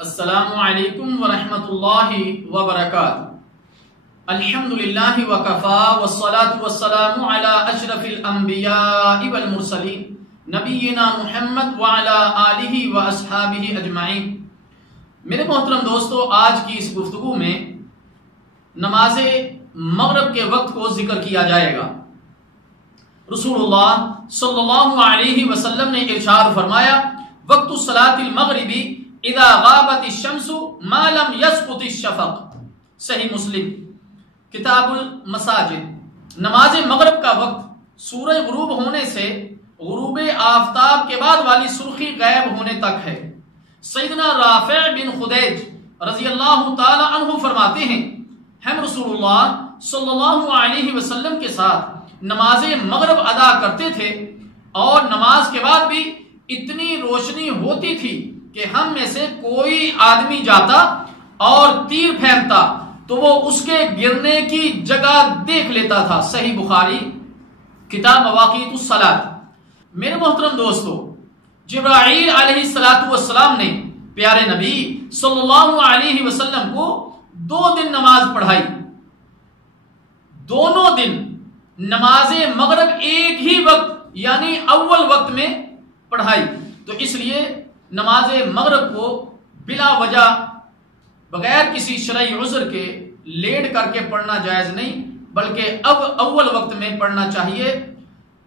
السلام علیکم ورحمۃ اللہ وبرکاتہ۔ الحمدللہ وکفا والصلاة والسلام علی اشرف الانبیاء والمرسلین نبینا محمد وعلی آلہ واصحابہ اجمعین۔ میرے محترم دوستو، آج کی اس گفتگو میں نماز مغرب کے وقت کو ذکر کیا جائے گا۔ رسول اللہ صلی اللہ علیہ وسلم نے ارشاد فرمایا، وقت الصلاۃ المغربی اذا غابت الشمس ما لم يسقط الشفق۔ صحیح مسلم کتاب المساجد۔ نماز مغرب کا وقت سورج غروب ہونے سے غروب آفتاب کے بعد والی سرخی غائب ہونے تک ہے۔ سیدنا رافع بن خدیج رضی اللہ تعالی عنہ فرماتے ہیں، ہم رسول اللہ صلی اللہ علیہ وسلم کے ساتھ نماز مغرب ادا کرتے تھے اور نماز کے بعد بھی اتنی روشنی ہوتی تھی کہ ہم میں سے کوئی آدمی جاتا اور تیر پھینکتا تو وہ اس کے گرنے کی جگہ دیکھ لیتا تھا۔ صحیح بخاری کتاب مواقیت الصلاۃ۔ میرے محترم دوستو، جبرائیل علیہ السلام نے پیارے نبی صلی اللہ علیہ وسلم کو 2 دن نماز پڑھائی۔ دونوں دن نماز مغرب ایک ہی وقت یعنی اول وقت میں پڑھائی، تو اس لیے نماز مغرب کو بلا وجہ بغیر کسی شرعی عذر کے لیٹ کر کے پڑھنا جائز نہیں، بلکہ اب اول وقت میں پڑھنا چاہیے۔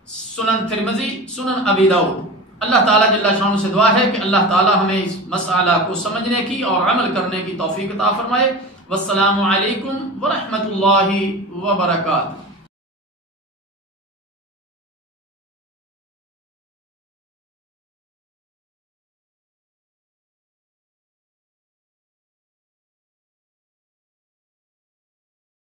سنن ترمذی، سنن ابی داؤد۔ اللہ تعالیٰ جل شانہ سے دعا ہے کہ اللہ تعالیٰ ہمیں اس مسئلہ کو سمجھنے کی اور عمل کرنے کی توفیق عطا فرمائے۔ والسلام علیکم ورحمۃ اللہ وبرکاتہ۔